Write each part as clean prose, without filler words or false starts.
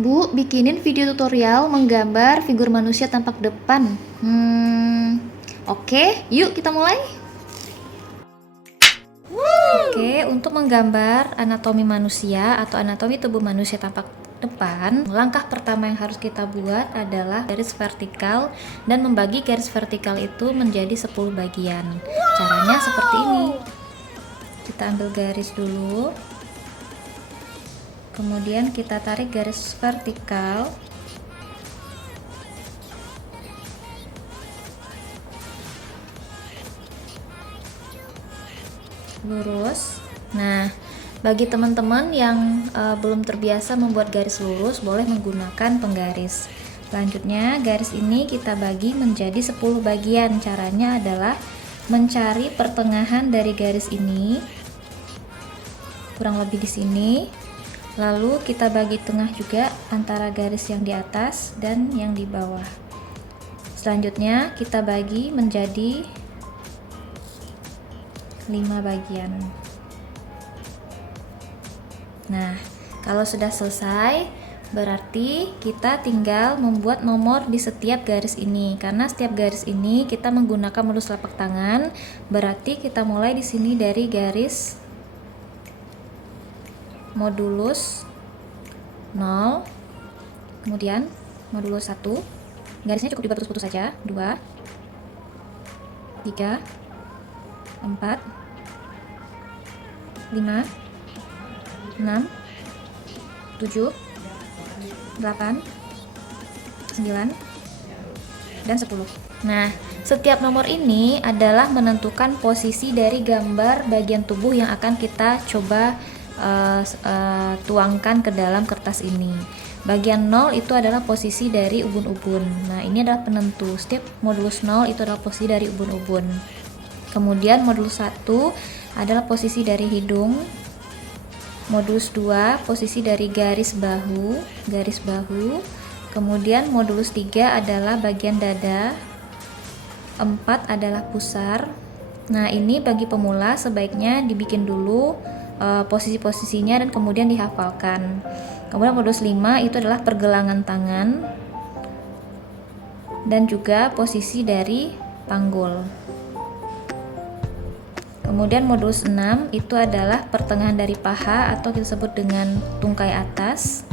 Bu, bikinin video tutorial menggambar figur manusia tampak depan. Oke, yuk kita mulai. Oke, untuk menggambar anatomi manusia atau anatomi tubuh manusia tampak depan, langkah pertama yang harus kita buat adalah garis vertikal dan membagi garis vertikal itu menjadi 10 bagian. Caranya seperti ini. Kita ambil garis dulu. Kemudian kita tarik garis vertikal. Lurus. Nah, bagi teman-teman yang belum terbiasa membuat garis lurus, boleh menggunakan penggaris. Selanjutnya, garis ini kita bagi menjadi 10 bagian. Caranya adalah mencari pertengahan dari garis ini, kurang lebih di sini. Lalu kita bagi tengah juga antara garis yang di atas dan yang di bawah. Selanjutnya kita bagi menjadi 5 bagian. Nah, kalau sudah selesai, berarti kita tinggal membuat nomor di setiap garis ini. Karena setiap garis ini kita menggunakan modulus telapak tangan, berarti kita mulai di sini dari garis modulus 0, kemudian modulus 1, garisnya cukup diputus-putus saja, 2, 3, 4, 5, 6, 7, 8, 9, dan 10. Nah, setiap nomor ini adalah menentukan posisi dari gambar bagian tubuh yang akan kita coba tuangkan ke dalam kertas ini. Bagian 0 itu adalah posisi dari ubun-ubun. Nah, ini adalah penentu. Setiap modulus 0 itu adalah posisi dari ubun-ubun. Kemudian modulus 1 adalah posisi dari hidung. Modulus 2 posisi dari garis bahu. Kemudian modulus 3 adalah bagian dada. 4 adalah pusar. Nah, ini bagi pemula sebaiknya dibikin dulu posisi-posisinya dan kemudian dihafalkan. Kemudian modulus 5 itu adalah pergelangan tangan dan juga posisi dari panggul. Kemudian modulus 6 itu adalah pertengahan dari paha atau kita sebut dengan tungkai atas.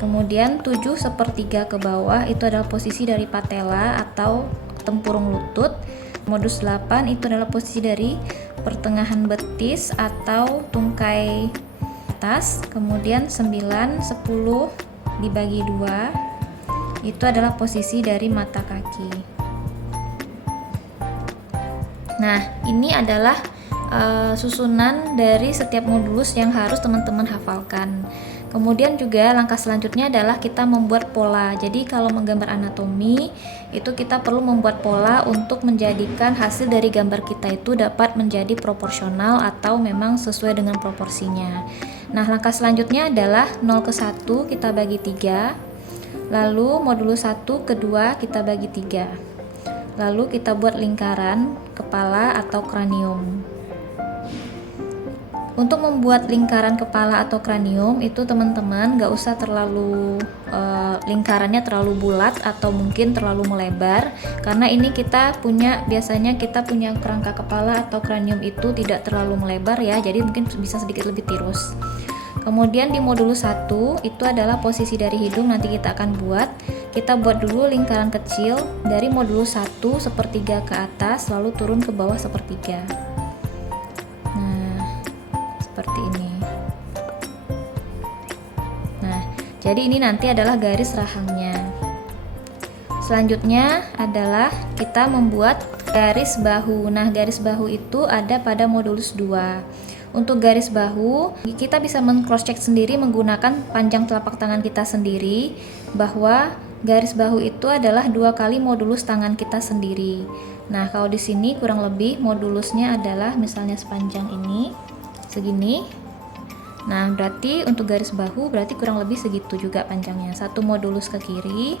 Kemudian 7/3 ke bawah itu adalah posisi dari patella atau tempurung lutut. Modulus 8 itu adalah posisi dari pertengahan betis atau tungkai atas. Kemudian 9, 10 dibagi 2 itu adalah posisi dari mata kaki. Nah, ini adalah susunan dari setiap modulus yang harus teman-teman hafalkan. Kemudian juga langkah selanjutnya adalah kita membuat pola. Jadi kalau menggambar anatomi itu kita perlu membuat pola untuk menjadikan hasil dari gambar kita itu dapat menjadi proporsional atau memang sesuai dengan proporsinya. Nah, langkah selanjutnya adalah 0 ke 1 kita bagi 3. Lalu modulus 1 ke 2 kita bagi 3. Lalu kita buat lingkaran kepala atau kranium. Untuk membuat lingkaran kepala atau kranium itu teman-teman gak usah terlalu lingkarannya terlalu bulat atau mungkin terlalu melebar, karena ini biasanya kita punya kerangka kepala atau kranium itu tidak terlalu melebar ya, jadi mungkin bisa sedikit lebih tirus. Kemudian di modulus 1 itu adalah posisi dari hidung, nanti kita akan kita buat dulu lingkaran kecil dari modulus 1/3 ke atas lalu turun ke bawah 1/3. Seperti ini. Nah, jadi ini nanti adalah garis rahangnya. Selanjutnya adalah kita membuat garis bahu. Nah, garis bahu itu ada pada modulus 2. Untuk garis bahu, kita bisa men-cross check sendiri menggunakan panjang telapak tangan kita sendiri bahwa garis bahu itu adalah 2 kali modulus tangan kita sendiri. Nah, kalau di sini kurang lebih modulusnya adalah misalnya sepanjang ini. Segini. Nah, berarti untuk garis bahu berarti kurang lebih segitu juga panjangnya. 1 modulus ke kiri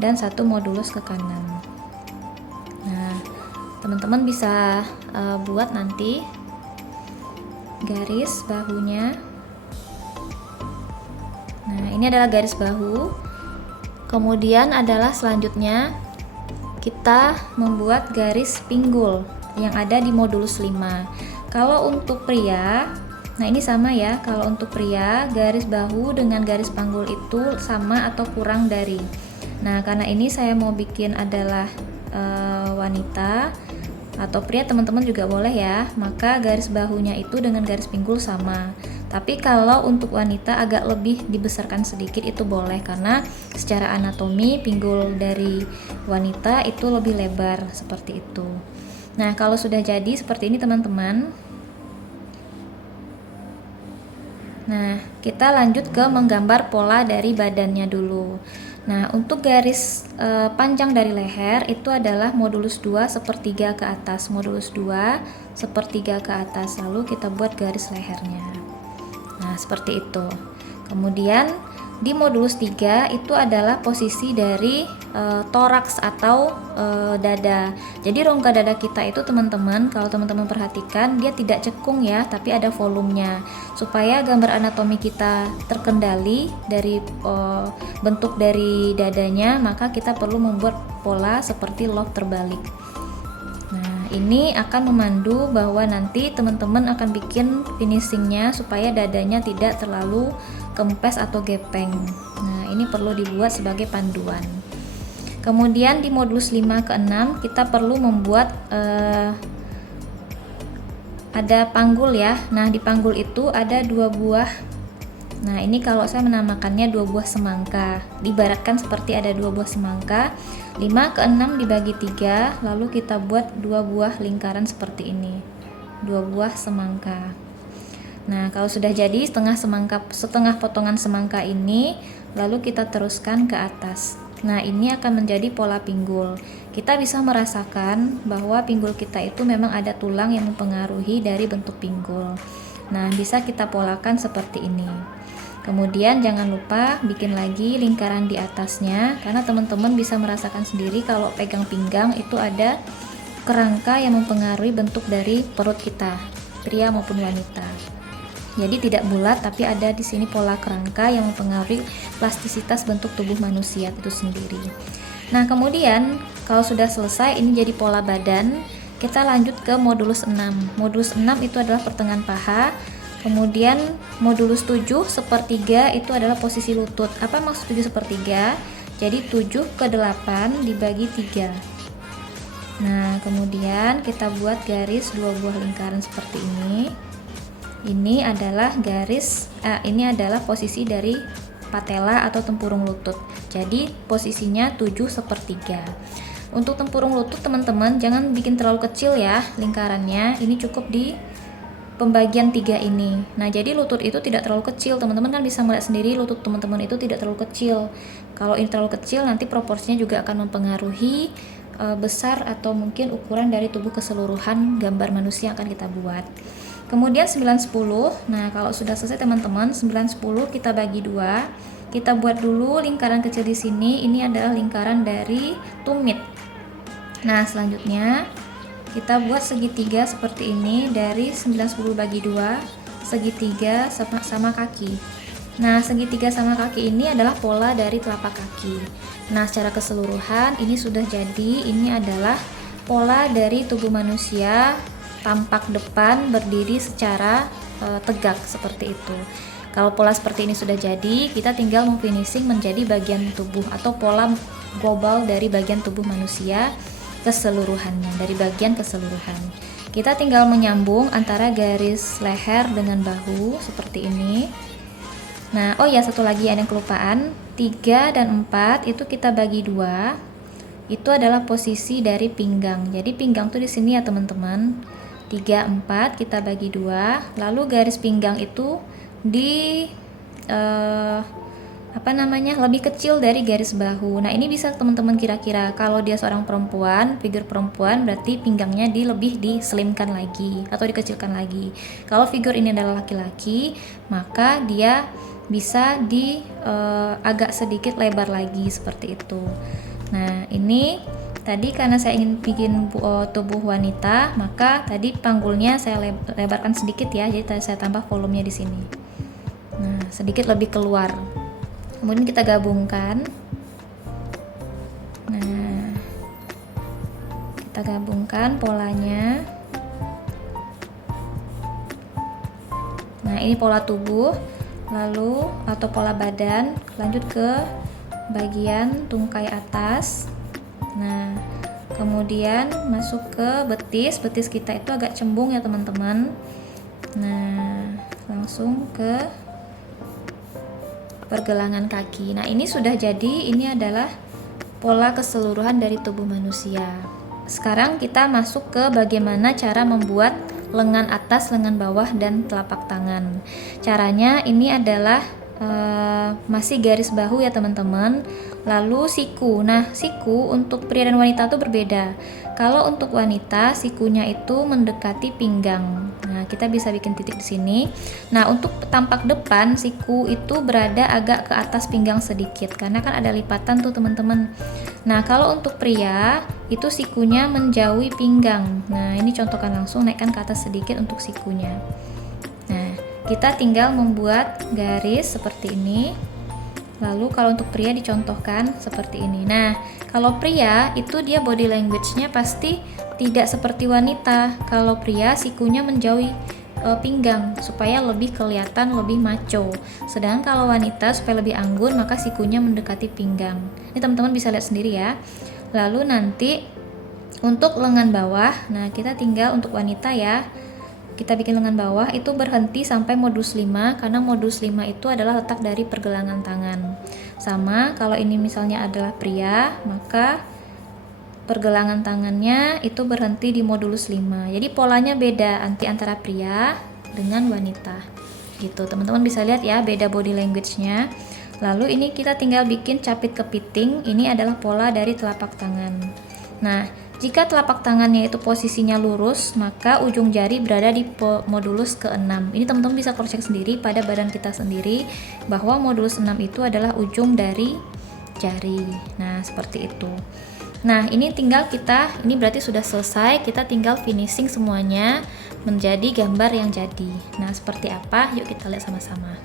dan 1 modulus ke kanan. Nah, teman-teman bisa buat nanti garis bahunya. Nah, ini adalah garis bahu. Kemudian adalah selanjutnya kita membuat garis pinggul yang ada di modulus 5. Kalau untuk pria, nah ini sama ya. Kalau untuk pria, garis bahu dengan garis panggul itu sama atau kurang dari. Nah, karena ini saya mau bikin adalah wanita atau pria, teman-teman juga boleh ya, maka garis bahunya itu dengan garis pinggul sama. Tapi kalau untuk wanita agak lebih dibesarkan sedikit itu boleh, karena secara anatomi pinggul dari wanita itu lebih lebar seperti itu. Nah, kalau sudah jadi seperti ini teman-teman, nah kita lanjut ke menggambar pola dari badannya dulu. Nah, untuk garis panjang dari leher itu adalah modulus 2 sepertiga ke atas, modulus 2 sepertiga ke atas, lalu kita buat garis lehernya. Nah, seperti itu. Kemudian di modulus 3 itu adalah posisi dari toraks atau dada. Jadi rongga dada kita itu teman-teman, kalau teman-teman perhatikan dia tidak cekung ya, tapi ada volumenya. Supaya gambar anatomi kita terkendali dari bentuk dari dadanya, maka kita perlu membuat pola seperti lock terbalik. Nah, ini akan memandu bahwa nanti teman-teman akan bikin finishingnya supaya dadanya tidak terlalu kempes atau gepeng. Nah, ini perlu dibuat sebagai panduan. Kemudian di modulus 5 ke 6 kita perlu membuat ada panggul ya. Nah, di panggul itu ada 2 buah. Nah, ini kalau saya menamakannya 2 buah semangka. Diibaratkan seperti ada 2 buah semangka. 5 ke 6 dibagi 3, lalu kita buat 2 buah lingkaran seperti ini. 2 buah semangka. Nah, kalau sudah jadi setengah potongan semangka ini, lalu kita teruskan ke atas. Nah, ini akan menjadi pola pinggul. Kita bisa merasakan bahwa pinggul kita itu memang ada tulang yang mempengaruhi dari bentuk pinggul. Nah, bisa kita polakan seperti ini. Kemudian jangan lupa bikin lagi lingkaran di atasnya, karena teman-teman bisa merasakan sendiri kalau pegang pinggang itu ada kerangka yang mempengaruhi bentuk dari perut kita, pria maupun wanita. Jadi tidak bulat, tapi ada di sini pola kerangka yang mempengaruhi plastisitas bentuk tubuh manusia itu sendiri. Nah, kemudian kalau sudah selesai ini jadi pola badan, kita lanjut ke modulus 6. Modulus 6 itu adalah pertengahan paha. Kemudian modulus 7 sepertiga itu adalah posisi lutut. Apa maksud 7 sepertiga? Jadi 7 ke 8 dibagi 3. Nah, kemudian kita buat garis 2 buah lingkaran seperti ini. Ini adalah ini adalah posisi dari patella atau tempurung lutut. Jadi posisinya 7 sepertiga. Untuk tempurung lutut teman-teman jangan bikin terlalu kecil ya lingkarannya. Ini cukup di pembagian 3 ini. Nah, jadi lutut itu tidak terlalu kecil. Teman-teman kan bisa melihat sendiri lutut teman-teman itu tidak terlalu kecil. Kalau ini terlalu kecil nanti proporsinya juga akan mempengaruhi besar atau mungkin ukuran dari tubuh keseluruhan gambar manusia yang akan kita buat. Kemudian 9-10. Nah, kalau sudah selesai teman-teman, 9-10 kita bagi 2. Kita buat dulu lingkaran kecil di sini. Ini adalah lingkaran dari tumit. Nah, selanjutnya kita buat segitiga seperti ini dari 9-10 bagi 2, segitiga sama kaki. Nah, segitiga sama kaki ini adalah pola dari telapak kaki. Nah, secara keseluruhan ini sudah jadi. Ini adalah pola dari tubuh manusia tampak depan berdiri secara tegak seperti itu. Kalau pola seperti ini sudah jadi, kita tinggal memfinishing menjadi bagian tubuh atau pola global dari bagian tubuh manusia keseluruhannya, dari bagian keseluruhan. Kita tinggal menyambung antara garis leher dengan bahu seperti ini. Nah, oh ya, satu lagi ada yang kelupaan. 3 dan 4 itu kita bagi 2. Itu adalah posisi dari pinggang. Jadi pinggang tuh di sini ya teman-teman. 3, 4 kita bagi 2, lalu garis pinggang itu lebih kecil dari garis bahu. Nah, ini bisa teman-teman kira-kira kalau dia seorang perempuan, figur perempuan, berarti pinggangnya lebih dislimkan lagi atau dikecilkan lagi. Kalau figur ini adalah laki-laki, maka dia bisa agak sedikit lebar lagi seperti itu. Nah, ini tadi karena saya ingin bikin tubuh wanita, maka tadi panggulnya saya lebarkan sedikit ya, jadi saya tambah volumenya di sini. Nah, sedikit lebih keluar. Kemudian kita gabungkan. Nah, kita gabungkan polanya. Nah, ini pola tubuh, lalu atau pola badan. Lanjut ke bagian tungkai atas. Nah, kemudian masuk ke betis. Betis kita itu agak cembung ya teman-teman. Nah, langsung ke pergelangan kaki. Nah, ini sudah jadi. Ini adalah pola keseluruhan dari tubuh manusia. Sekarang kita masuk ke bagaimana cara membuat lengan atas, lengan bawah, dan telapak tangan. Caranya ini adalah masih garis bahu ya teman-teman. Lalu siku. Nah, siku untuk pria dan wanita itu berbeda. Kalau untuk wanita, sikunya itu mendekati pinggang. Nah, kita bisa bikin titik di sini. Nah, untuk tampak depan, siku itu berada agak ke atas pinggang sedikit karena kan ada lipatan tuh teman-teman. Nah, kalau untuk pria, itu sikunya menjauhi pinggang. Nah, ini contohkan langsung, naikkan ke atas sedikit untuk sikunya. Nah, kita tinggal membuat garis seperti ini. Lalu kalau untuk pria dicontohkan seperti ini. Nah, kalau pria itu dia body language-nya pasti tidak seperti wanita. Kalau pria sikunya menjauhi pinggang supaya lebih kelihatan lebih macho. Sedangkan kalau wanita supaya lebih anggun maka sikunya mendekati pinggang. Ini teman-teman bisa lihat sendiri ya. Lalu nanti untuk lengan bawah, nah kita tinggal untuk wanita ya. Kita bikin lengan bawah itu berhenti sampai modus 5 karena modus 5 itu adalah letak dari pergelangan tangan. Sama kalau ini misalnya adalah pria, maka pergelangan tangannya itu berhenti di modulus 5. Jadi polanya beda antara pria dengan wanita. Gitu. Teman-teman bisa lihat ya beda body language-nya. Lalu ini kita tinggal bikin capit kepiting. Ini adalah pola dari telapak tangan. Nah, jika telapak tangannya itu posisinya lurus, maka ujung jari berada di modulus ke-6. Ini teman-teman bisa cross check sendiri pada badan kita sendiri bahwa modulus 6 itu adalah ujung dari jari. Nah, seperti itu. Nah, ini berarti sudah selesai, kita tinggal finishing semuanya menjadi gambar yang jadi. Nah, seperti apa? Yuk kita lihat sama-sama.